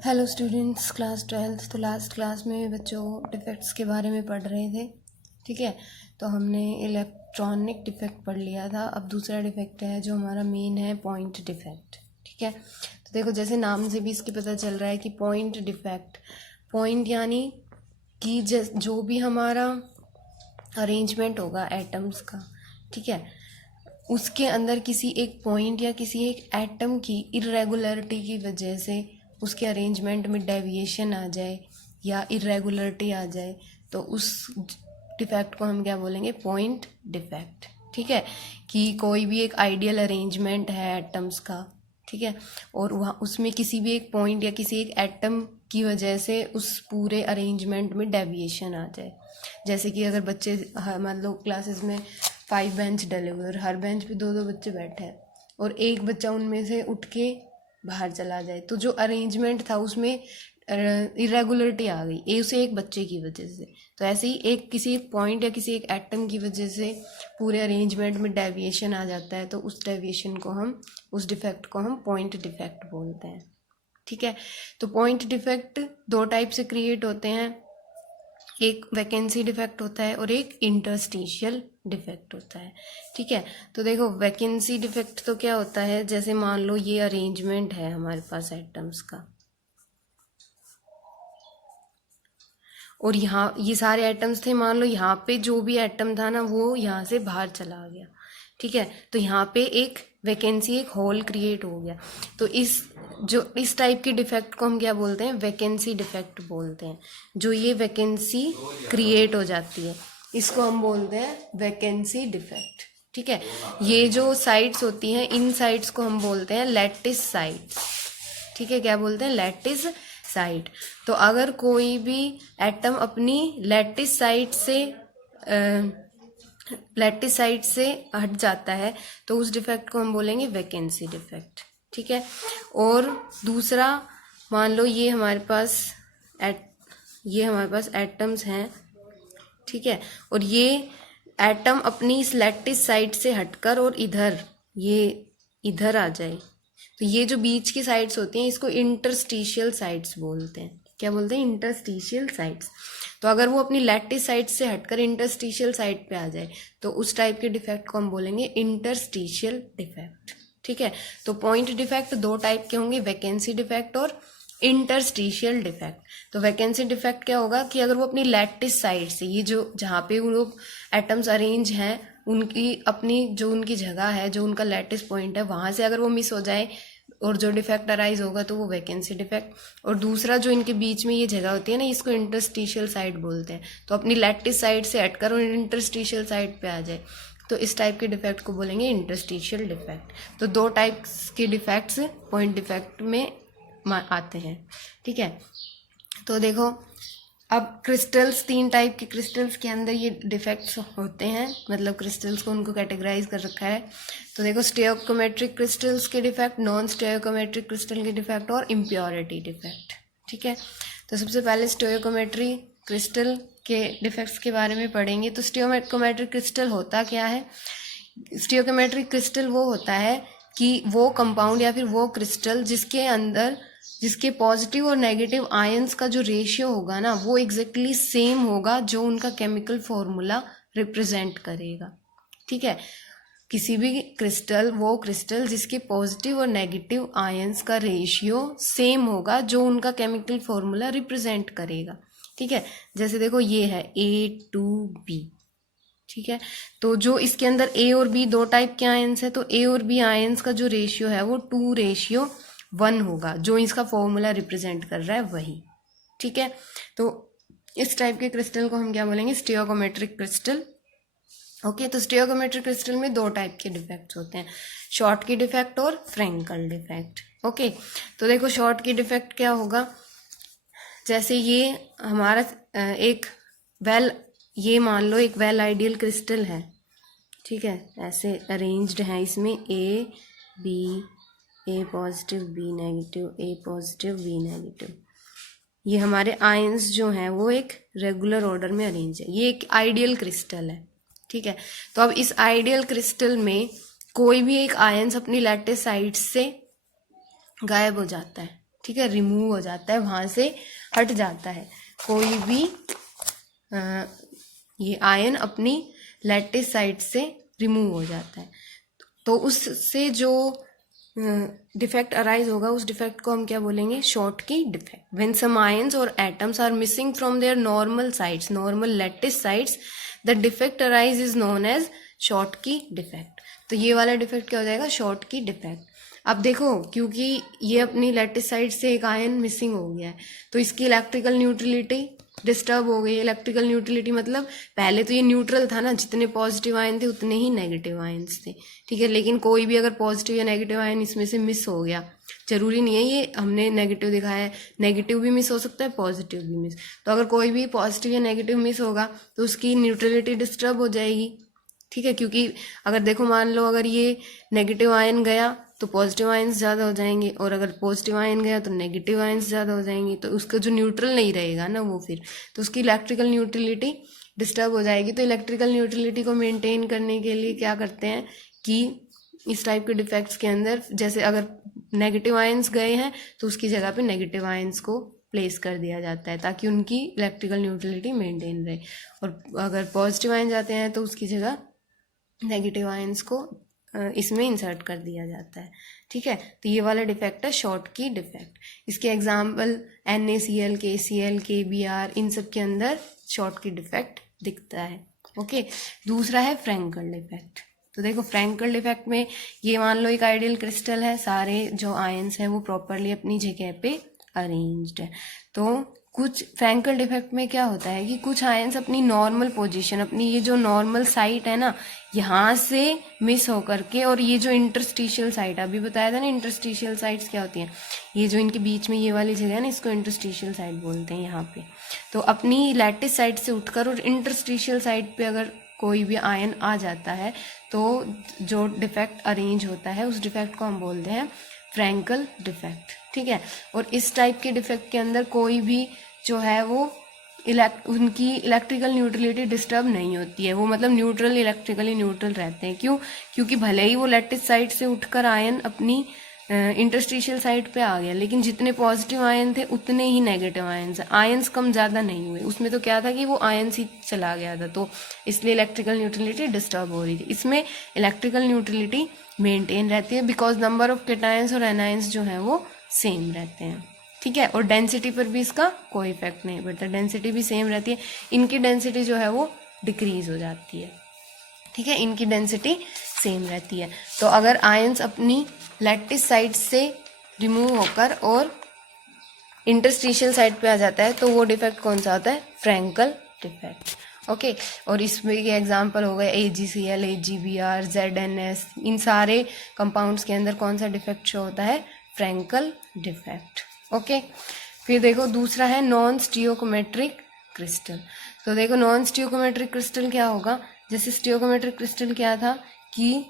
Hello students, class 12th। तो last class में बच्चों डिफेक्ट्स के बारे में पढ़ रहे थे। ठीक है, तो हमने इलेक्ट्रॉनिक डिफेक्ट पढ़ लिया था। अब दूसरा डिफेक्ट है जो हमारा मेन है, पॉइंट डिफेक्ट। ठीक है, तो देखो जैसे नाम से भी इसकी पता चल रहा है कि पॉइंट डिफेक्ट, पॉइंट यानी कि जो भी हमारा अरेंजमेंट होगा एटम्स का, ठीक है, उसके अंदर किसी एक पॉइंट या किसी एक एटम की इरेगुलरिटी की वजह से उसके अरेंजमेंट में डेविएशन आ जाए या इरेगुलरिटी आ जाए, तो उस डिफेक्ट को हम क्या बोलेंगे? Point defect. ठीक है, कि कोई भी एक आइडियल अरेंजमेंट है एटम्स का, ठीक है, और वहाँ उसमें किसी भी एक पॉइंट या किसी एक एटम की वजह से उस पूरे अरेंजमेंट में डेविएशन आ जाए। जैसे कि अगर बच्चे मान लो क्लासेस में 5 बेंच डले हुए और हर बेंच पे 2-2 बच्चे बैठे हैं और एक बच्चा उनमें से उठ के बाहर चला जाए, तो जो अरेंजमेंट था उसमें इरेगुलरिटी आ गई उसे एक बच्चे की वजह से। तो ऐसे ही एक किसी एक पॉइंट या किसी एक एटम की वजह से पूरे अरेंजमेंट में डेविएशन आ जाता है, तो उस डेविएशन को हम, उस डिफेक्ट को हम पॉइंट डिफेक्ट बोलते हैं। ठीक है, तो पॉइंट डिफेक्ट 2 टाइप से क्रिएट होते हैं, एक वैकेंसी डिफेक्ट होता है और एक इंटरस्टिशियल डिफेक्ट होता है। ठीक है, तो देखो वैकेंसी डिफेक्ट तो क्या होता है, जैसे मान लो ये अरेंजमेंट है हमारे पास एटम्स का और यहाँ ये सारे एटम्स थे, मान लो यहाँ पे जो भी एटम था ना वो यहाँ से बाहर चला गया। ठीक है, तो यहाँ पे एक वैकेंसी, एक होल क्रिएट हो गया। तो इस टाइप के डिफेक्ट को हम क्या बोलते हैं? वैकेंसी डिफेक्ट बोलते हैं। जो ये वैकेंसी क्रिएट हो जाती है इसको हम बोलते हैं वैकेंसी डिफेक्ट। ठीक है, ये जो साइड्स होती हैं इन साइड्स को हम बोलते हैं लैटिस साइड्स। ठीक है, क्या बोलते हैं? Lattice side. तो अगर कोई भी एटम अपनी लैटिस साइड से हट जाता है तो उस डिफेक्ट को हम बोलेंगे वैकेंसी डिफेक्ट। ठीक है, और दूसरा मान लो ये हमारे पास एटम्स हैं, ठीक है, और ये एटम अपनी इस लैटिस साइड से हटकर और इधर आ जाए, तो ये जो बीच की साइड्स होती हैं इसको इंटरस्टिशियल साइड्स बोलते हैं। क्या बोलते हैं? Interstitial sides. तो अगर वो अपनी लैटिस साइड से हटकर इंटरस्टिशियल साइड पे आ जाए तो उस टाइप के डिफेक्ट को हम बोलेंगे इंटरस्टिशियल डिफेक्ट। ठीक है, तो पॉइंट डिफेक्ट 2 टाइप के होंगे, वैकेंसी डिफेक्ट और इंटरस्टिशियल डिफेक्ट। तो वैकेंसी डिफेक्ट क्या होगा कि अगर वो अपनी लैटिस साइड से, ये जो जहाँ पे वो लोग एटम्स अरेंज हैं उनकी अपनी जो उनकी जगह है, जो उनका लैटिस पॉइंट है, वहाँ से अगर वो मिस हो जाए और जो डिफेक्ट अराइज होगा तो वो वैकेंसी डिफेक्ट। और दूसरा जो इनके बीच में ये जगह होती है ना, इसको इंटरस्टिशियल साइड बोलते हैं। तो अपनी लैटिस साइड से हटकर और इंटरस्टिशियल साइड पे आ जाए तो इस टाइप के डिफेक्ट को बोलेंगे इंटरस्टिशियल डिफेक्ट। तो 2 टाइप्स के डिफेक्ट्स पॉइंट डिफेक्ट में आते हैं। ठीक है, तो देखो अब क्रिस्टल्स, 3 टाइप के क्रिस्टल्स के अंदर ये डिफेक्ट्स होते हैं, मतलब क्रिस्टल्स को उनको कैटेगराइज कर रखा है। तो देखो स्टेरियोमेट्रिक क्रिस्टल्स के डिफेक्ट, नॉन स्टेरियोमेट्रिक क्रिस्टल के डिफेक्ट और इम्प्योरिटी डिफेक्ट। ठीक है, तो सबसे पहले स्टेरियोमेट्रिक क्रिस्टल के डिफेक्ट्स के बारे में पढ़ेंगे। तो स्टेरियोमेट्रिक क्रिस्टल होता क्या है? स्टेरियोमेट्रिक क्रिस्टल वो होता है कि वो कंपाउंड या फिर वो क्रिस्टल जिसके पॉजिटिव और नेगेटिव आयंस का जो रेशियो होगा ना वो एग्जैक्टली सेम होगा जो उनका केमिकल फॉर्मूला रिप्रेजेंट करेगा। ठीक है, किसी भी वो क्रिस्टल जिसके पॉजिटिव और नेगेटिव आयंस का रेशियो सेम होगा जो उनका केमिकल फॉर्मूला रिप्रेजेंट करेगा। ठीक है, जैसे देखो ये है A2B। ठीक है, तो जो इसके अंदर A और B 2 टाइप के आयंस है, तो A और B आयंस का जो रेशियो है वो 2:1 होगा, जो इसका फॉर्मूला रिप्रेजेंट कर रहा है वही। ठीक है, तो इस टाइप के क्रिस्टल को हम क्या बोलेंगे? स्टेरियोमेट्रिक क्रिस्टल। ओके, तो स्टेरियोमेट्रिक क्रिस्टल में 2 टाइप के डिफेक्ट्स होते हैं, शॉर्टकी डिफेक्ट और फ्रेंकल डिफेक्ट। ओके, तो देखो शॉर्टकी डिफेक्ट क्या होगा, जैसे ये हमारा ये मान लो एक वेल आइडियल क्रिस्टल है। ठीक है, ऐसे अरेंज्ड है, इसमें ए पॉजिटिव बी नेगेटिव, ए पॉजिटिव बी नेगेटिव। ये हमारे आयंस जो हैं वो एक रेगुलर ऑर्डर में अरेंज है, ये एक आइडियल क्रिस्टल है। ठीक है, तो अब इस आइडियल क्रिस्टल में कोई भी एक आयंस अपनी लैटिस साइड से गायब हो जाता है। ठीक है, रिमूव हो जाता है, वहां से हट जाता है। कोई भी ये आयन अपनी लैटिस साइड से रिमूव हो जाता है, तो उससे जो डिफेक्ट अराइज होगा, उस डिफेक्ट को हम क्या बोलेंगे? Schottky defect. When some ions और atoms are missing from their normal sites, normal lattice sites, the defect arise is known as Schottky defect. तो ये वाला डिफेक्ट क्या हो जाएगा? Schottky defect. अब देखो, क्योंकि ये अपनी लैटिस साइड से एक आयन मिसिंग हो गया है, तो इसकी इलेक्ट्रिकल न्यूट्रलिटी डिस्टर्ब हो गई। इलेक्ट्रिकल न्यूट्रलिटी मतलब पहले तो ये न्यूट्रल था ना, जितने पॉजिटिव आयन थे उतने ही नेगेटिव आयन्स थे, ठीक है। लेकिन कोई भी अगर पॉजिटिव या नेगेटिव आयन इसमें से मिस हो गया, जरूरी नहीं है ये हमने नेगेटिव दिखाया है, नेगेटिव भी मिस हो सकता है, पॉजिटिव भी मिस। तो अगर कोई भी पॉजिटिव या नेगेटिव मिस होगा तो उसकी न्यूट्रलिटी डिस्टर्ब हो जाएगी, ठीक है। क्योंकि अगर देखो, मान लो अगर ये नेगेटिव आयन गया तो पॉजिटिव आयन्स ज़्यादा हो जाएंगे, और अगर पॉजिटिव आयन गया तो नेगेटिव आयन्स ज़्यादा हो जाएंगे, तो उसका जो न्यूट्रल नहीं रहेगा ना वो फिर, तो उसकी इलेक्ट्रिकल न्यूट्रलिटी डिस्टर्ब हो जाएगी। तो इलेक्ट्रिकल न्यूट्रलिटी को मेंटेन करने के लिए क्या करते हैं कि इस टाइप के डिफेक्ट्स के अंदर, जैसे अगर नेगेटिव आयन्स गए हैं तो उसकी जगह पे नेगेटिव आयन्स को प्लेस कर दिया जाता है, ताकि उनकी इलेक्ट्रिकल न्यूट्रलिटी मेंटेन रहे। और अगर पॉजिटिव आयन जाते हैं तो उसकी जगह नेगेटिव आयंस को इसमें इंसर्ट कर दिया जाता है, ठीक है। तो ये वाला डिफेक्ट है शॉर्टकी डिफेक्ट। इसके एग्जाम्पल NaCl, KCl, KBr, इन सब के अंदर शॉर्टकी डिफेक्ट दिखता है, ओके। दूसरा है फ्रैंकल डिफेक्ट। तो देखो, फ्रैंकल डिफेक्ट में ये मान लो एक आइडियल क्रिस्टल है, सारे जो आयंस हैं वो प्रॉपरली अपनी जगह पे अरेंज्ड है। तो कुछ फ्रैंकल डिफेक्ट में क्या होता है कि कुछ आयंस अपनी नॉर्मल पोजीशन, अपनी ये जो नॉर्मल साइट है ना, यहाँ से मिस होकर के, और ये जो इंटरस्टिशियल साइट अभी बताया था ना, इंटरस्टिशियल साइट्स क्या होती हैं, ये जो इनके बीच में ये वाली जगह है ना, इसको इंटरस्टिशियल साइट बोलते हैं यहाँ पे। तो अपनी लैटिस साइट से उठकर और इंटरस्टिशियल साइट पे अगर कोई भी आयन आ जाता है तो जो डिफेक्ट अरेंज होता है उस डिफेक्ट को हम बोलते हैं फ्रैंकल डिफेक्ट, ठीक है। और इस टाइप के डिफेक्ट के अंदर कोई भी जो है वो उनकी इलेक्ट्रिकल न्यूट्रलिटी डिस्टर्ब नहीं होती है, वो मतलब न्यूट्रल, इलेक्ट्रिकली न्यूट्रल रहते हैं। क्यों? क्योंकि भले ही वो लैटिस साइड से उठकर आयन अपनी इंटरस्टिशियल साइड पे आ गया, लेकिन जितने पॉजिटिव आयन थे उतने ही नेगेटिव आयन्स, आयन्स कम ज़्यादा नहीं हुए। उसमें तो क्या था कि वो आयन्स ही चला गया था, तो इसलिए इलेक्ट्रिकल न्यूट्रलिटी डिस्टर्ब हो रही थी। इसमें इलेक्ट्रिकल न्यूट्रलिटी मेंटेन रहती है, बिकॉज नंबर ऑफ केटायंस और एनायंस जो है वो सेम रहते हैं, ठीक है। और डेंसिटी पर भी इसका कोई इफेक्ट नहीं पड़ता, डेंसिटी भी सेम रहती है। इनकी डेंसिटी जो है वो डिक्रीज हो जाती है, ठीक है, इनकी डेंसिटी सेम रहती है। तो अगर आयंस अपनी लैटिस साइड से रिमूव होकर और इंटरस्टिशियल साइड पे आ जाता है तो वो डिफेक्ट कौन सा होता है? Frenkel defect, okay. और इसमें ये एग्जांपल हो गए AgCl, AgBr, ZnS, इन सारे कंपाउंड्स के अंदर कौन सा डिफेक्ट शो होता है? Frenkel defect, okay. फिर देखो, दूसरा है नॉन स्टियोकोमेट्रिक क्रिस्टल। तो देखो, नॉन स्टियोकोमेट्रिक क्रिस्टल क्या होगा? जैसे स्टियोकोमेट्रिक क्रिस्टल क्या था कि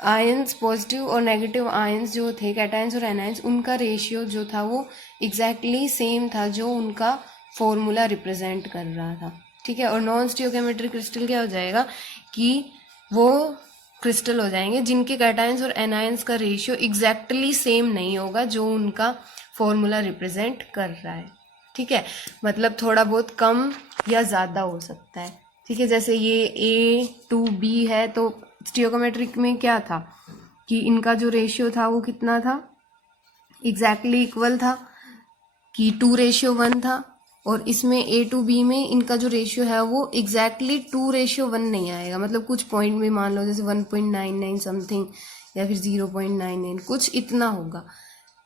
आयंस, पॉजिटिव और नेगेटिव आयंस जो थे, कैटायंस और एनायंस, उनका रेशियो जो था वो एग्जैक्टली सेम था जो उनका फॉर्मूला रिप्रेजेंट कर रहा था, ठीक है। और नॉन स्टियोकेमेट्रिक क्रिस्टल क्या हो जाएगा कि वो क्रिस्टल हो जाएंगे जिनके कैटायंस और एनायंस का रेशियो एग्जैक्टली सेम नहीं होगा जो उनका फॉर्मूला रिप्रेजेंट कर रहा है, ठीक है। मतलब थोड़ा बहुत कम या ज़्यादा हो सकता है, ठीक है। जैसे ये A2B है, तो स्टियोकोमेट्रिक में क्या था कि इनका जो रेशियो था वो कितना था? एग्जैक्टली इक्वल था कि 2:1 था। और इसमें A2B में इनका जो रेशियो है वो एग्जैक्टली 2:1 नहीं आएगा, मतलब कुछ पॉइंट में मान लो जैसे 1.99 समथिंग या फिर 0.99 कुछ इतना होगा,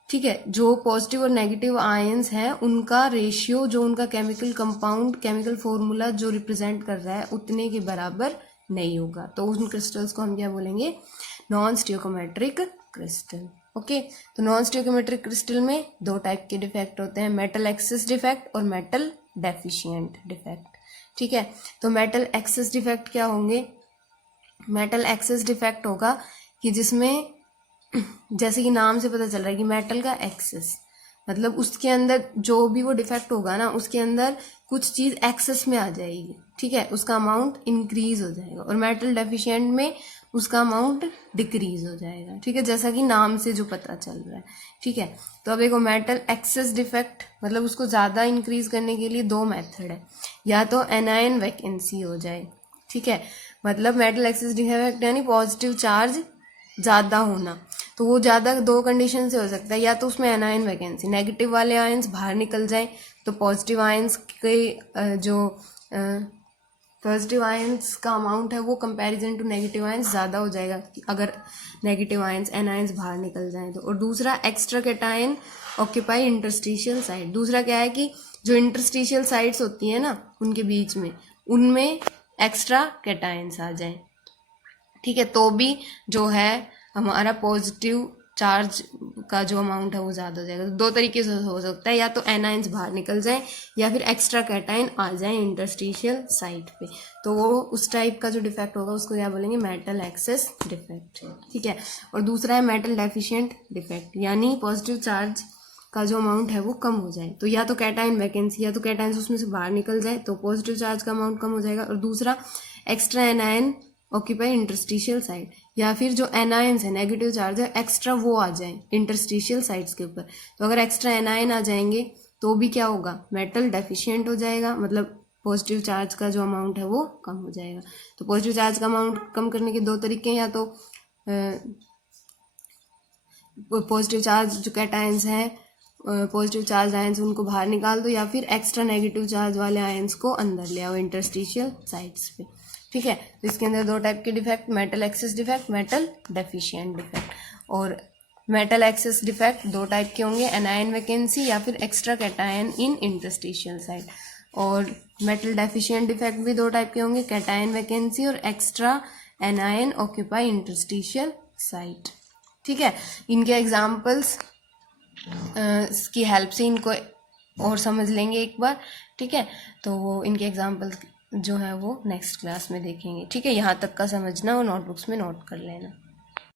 ठीक है। जो पॉजिटिव और नेगेटिव आयंस हैं उनका रेशियो, जो उनका केमिकल कंपाउंड, केमिकल फॉर्मूला जो रिप्रेजेंट कर रहा है उतने के बराबर नहीं होगा, तो उन क्रिस्टल्स को हम क्या बोलेंगे? Non stoichiometric crystal, okay. तो नॉन स्टियोकोमेट्रिक क्रिस्टल में दो टाइप के डिफेक्ट होते हैं, मेटल एक्सेस डिफेक्ट और मेटल डेफिशिएंट डिफेक्ट, ठीक है। तो मेटल एक्सेस डिफेक्ट क्या होंगे? मेटल एक्सेस डिफेक्ट होगा कि जिसमें, जैसे कि नाम से पता चल रहा है कि मेटल का एक्सेस, मतलब उसके अंदर जो भी वो डिफेक्ट होगा ना, उसके अंदर कुछ चीज एक्सेस में आ जाएगी, ठीक है, उसका अमाउंट इंक्रीज हो जाएगा। और मेटल डेफिशिएंट में उसका अमाउंट डिक्रीज हो जाएगा, ठीक है, जैसा कि नाम से जो पता चल रहा है, ठीक है। तो अब देखो मेटल एक्सेस डिफेक्ट, मतलब उसको ज़्यादा इंक्रीज करने के लिए दो मेथड है, या तो एनायन वैकेंसी हो जाए, ठीक है, मतलब मेटल एक्सेस डिफेक्ट यानी पॉजिटिव चार्ज ज़्यादा होना। तो वो ज़्यादा दो कंडीशन से हो सकता है, या तो उसमें एनायन वैकेंसी, नेगेटिव वाले आयंस बाहर निकल जाए तो पॉजिटिव आयंस के जो पॉजिटिव आयंस का अमाउंट है वो कंपैरिजन टू नेगेटिव आयंस ज़्यादा हो जाएगा अगर नेगेटिव आयंस एनायंस बाहर निकल जाए तो। और दूसरा extra cation occupy interstitial side. दूसरा क्या है कि जो इंटरस्टिशियल साइड्स होती है ना उनके बीच में, उनमें एक्स्ट्रा कैटायंस आ जाए, ठीक है, तो भी जो है हमारा पॉजिटिव चार्ज का जो अमाउंट है वो ज़्यादा हो जाएगा। तो दो तरीके से हो सकता है, या तो एनायंस बाहर निकल जाए या फिर एक्स्ट्रा कैटायन आ जाए इंटरस्टिशियल साइट पे। तो वो उस टाइप का जो डिफेक्ट होगा उसको क्या बोलेंगे, मेटल एक्सेस डिफेक्ट, ठीक है। और दूसरा है मेटल डेफिशिएंट डिफेक्ट, यानी पॉजिटिव चार्ज का जो अमाउंट है वो कम हो जाए। तो या तो कैटायन वैकेंसी, या तो कैटायन उसमें से बाहर निकल जाए तो पॉजिटिव चार्ज का अमाउंट कम हो जाएगा। और दूसरा extra anion occupy interstitial side, या फिर जो एनायंस है नेगेटिव चार्ज है एक्स्ट्रा वो आ जाए इंटरस्टिशियल साइड्स के ऊपर। तो अगर एक्स्ट्रा एनायन आ जाएंगे तो भी क्या होगा, मेटल डेफिशिएंट हो जाएगा, मतलब पॉजिटिव चार्ज का जो अमाउंट है वो कम हो जाएगा। तो पॉजिटिव चार्ज का अमाउंट कम करने के दो तरीके हैं, या तो पॉजिटिव चार्ज जो कैटायंस हैं, पॉजिटिव चार्ज आयंस उनको बाहर निकाल दो, या फिर एक्स्ट्रा नेगेटिव चार्ज वाले आयंस को अंदर ले आओ इंटरस्टिशियल साइट्स पे, ठीक है। तो इसके अंदर दो टाइप के defect, metal excess defect, metal deficient defect. और मेटल एक्सेस डिफेक्ट दो टाइप के होंगे, एनायन वैकेंसी या फिर एक्स्ट्रा कैटायन इन इंटरस्टिशियल साइट। और मेटल डेफिशिएंट डिफेक्ट भी दो टाइप के होंगे, कैटायन वैकेंसी और extra anion occupy interstitial site, ठीक है। इनके एग्जाम्पल्स की हेल्प से इनको और समझ लेंगे एक बार, ठीक है। तो वो इनके एग्जाम्पल्स जो है वो नेक्स्ट क्लास में देखेंगे, ठीक है। यहाँ तक का समझना और नोटबुक्स में नोट कर लेना।